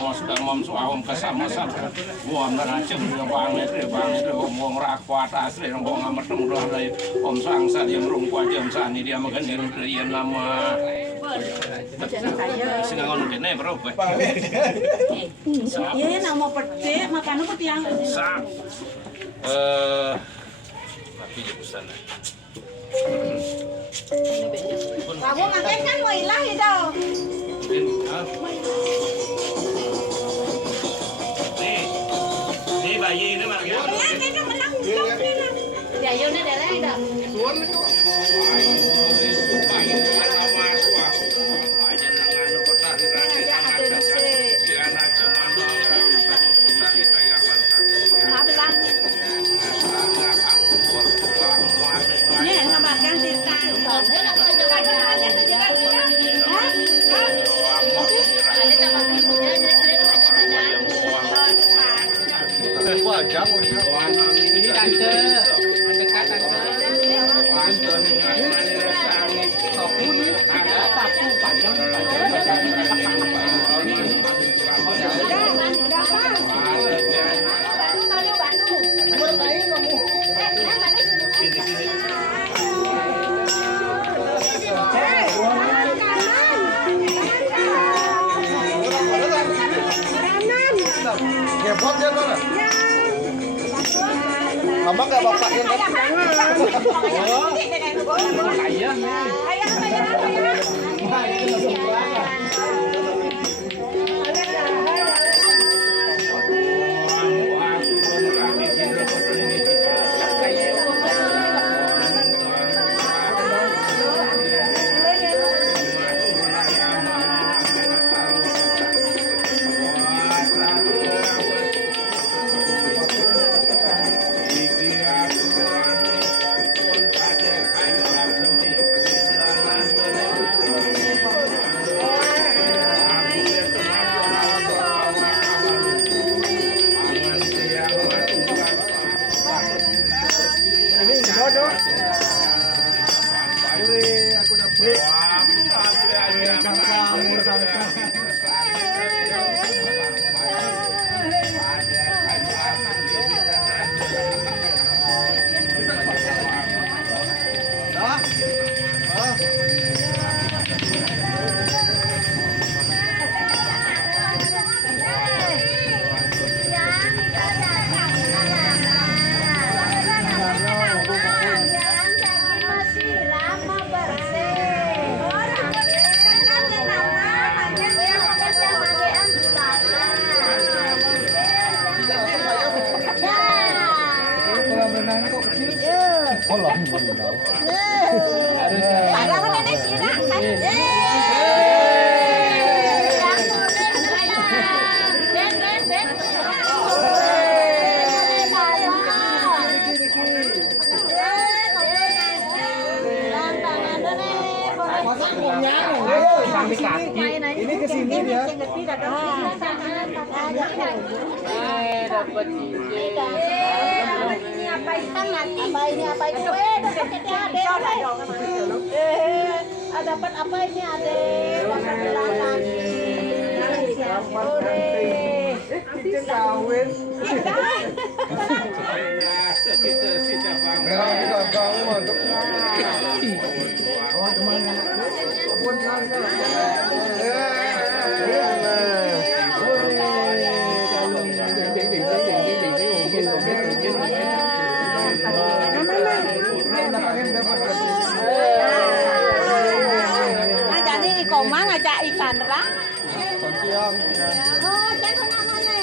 mas sedang mamsuahum kesamasan wam dan acem bang itu ngomong rakwat asli ngomong amat mudah dari om sangsa yang rungkwa jam sani dia makan di nama sinangon kene bro iya nama pete makanan pete yang sak tapi jurusan kamu makan kan mau hilang itu Ini bayi ini mah ya. Ini menang. Ya yo ne dere ida. Suon itu. Ini ngabakan cerita. Wah, jamu ini tante, mendekat tante. Sapu nih, sapu panjang. Ngepot ya mana? Mama nggak bapaknya kan? Oh, ayam nih. Ini kesini dia. Dapat ini apa itu? Dapat apa ini adek? Dapat lagi. Kita kawin. Ngajak nih koma ngajak ikan terang. Oh, jangan mana?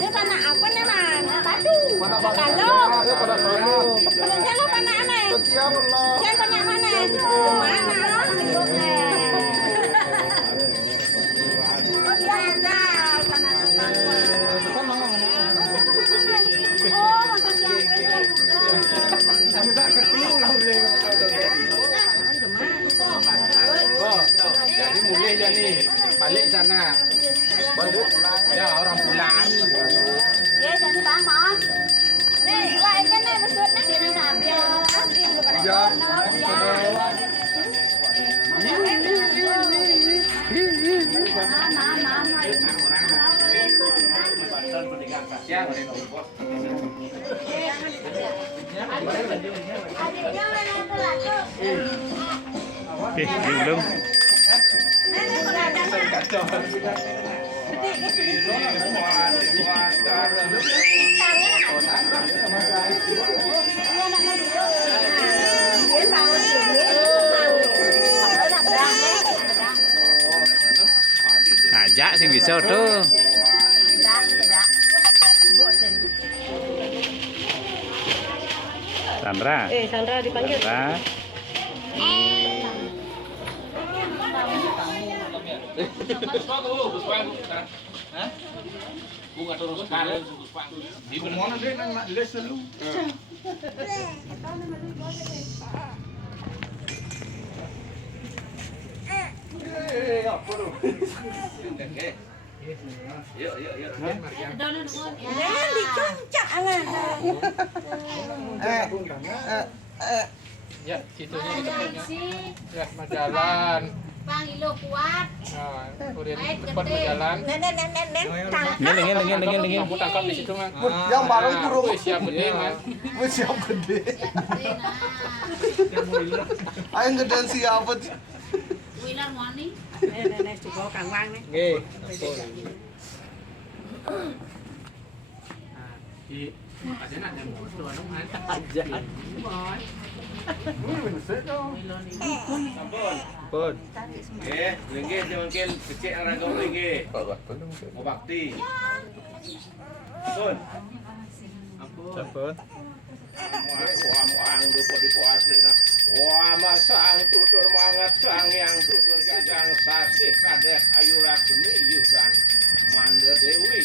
Dia pana apa nih man? Batu. Kalau. Penunjuk lo pana aneh. Jangan pana mana? Mana? Oh dia ada pana apa? Oh, makasih. Oke, belum. Ajak sing bisa tuh. Sandra. Sandra dipanggil. Sandra. Ya, situnya kita punya. Ya, jalan. Bang Ilo kuat. Nah, kemudian cepat berjalan. Ngel. Kamu tangkap di situ, Man. Yang bareng burung. Siap gede, Man. Siap gede. Nah, Ayo gedean siapa? Wilan wani. Nenek juga kang wang nih. Nggih. Pun. Nggih, nggih mungkin becik ora kok nggih. Mau bakti. Pun. Cepet. Wah, muang dupo di puasina. Wah, masang tutur mangat sang yang tutur gagang sasih kadek ayu laksmi yudan. Manda dewi.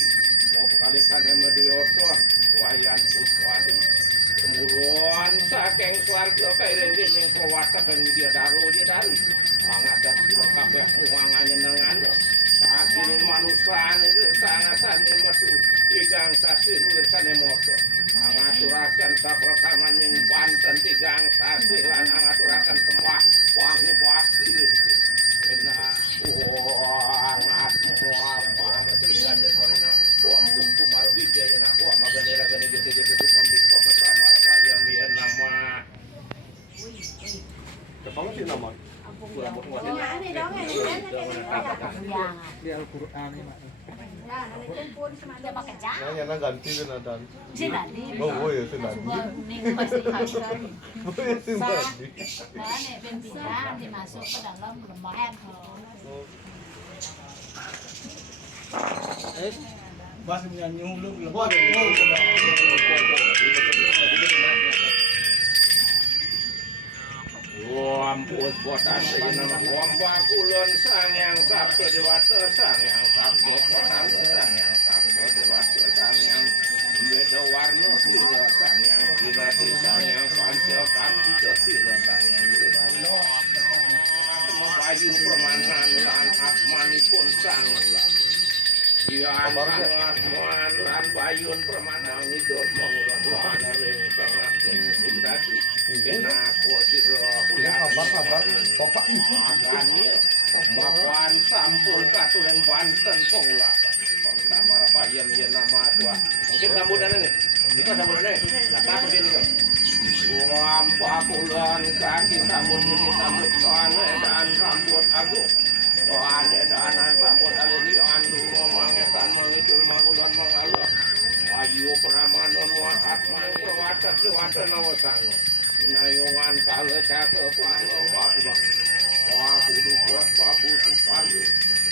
Mau kalisan Dewi Oto. Wayan puswadi. Kemuruan saking swarga kairing ning prawata dan dia dari. Angadat sira kabeh muangane nengan. Saking manusane sangasane metu tigang sasi luwirsane moto. Angaturaken saprakaman ing panten tigang sasi lan angaturaken semua wangi bakti. Enak angatmu apa seringan desorina wa kumar wijaya na wa maganera gane gede-gede pambiko sama payam ya nama. Kamu sih nama? Di Al-Qur'an ini, Mak. dia pakai jas. Nanya ganti kan dan. Sila di. Oh ya sudah. Ning masih hasan. Oh ya sudah. Nah, nek ben pindah dimasuk ke dalam lembaran. Masih nyanyi hulu belum. Wampus potan nama wamba kulon sang yang sabtu dewata sang yang sabtu potan sang yang sabtu dewata sang yang beda warna sira sang yang kirati sang yang pancakati sira sang yang bayu permanan lan akmanipun sang lan lan bayun permanan hidup mengulang ring tengah kendati kena kuasira Kabar bapak agani makan sampun katulen Banten penglapan sama payam yen nama tua mungkin sambutan ini kita sambutan ini kata begini kan wampa kulon kaki sambut ini sambut soane dan sambut agung soane danan sambut aleni andu mangetan mangitul mangulon mangaluh ayu pramanon wahat mangkewata dewata nawasango nayungan kala cake panong baku bang aku kuat babu suparlu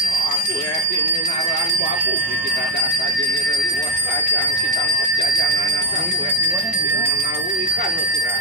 aku yakin ninaran babu kita dasa jenir liwat kacang si tangkap jajangan asam gue menawi kan kira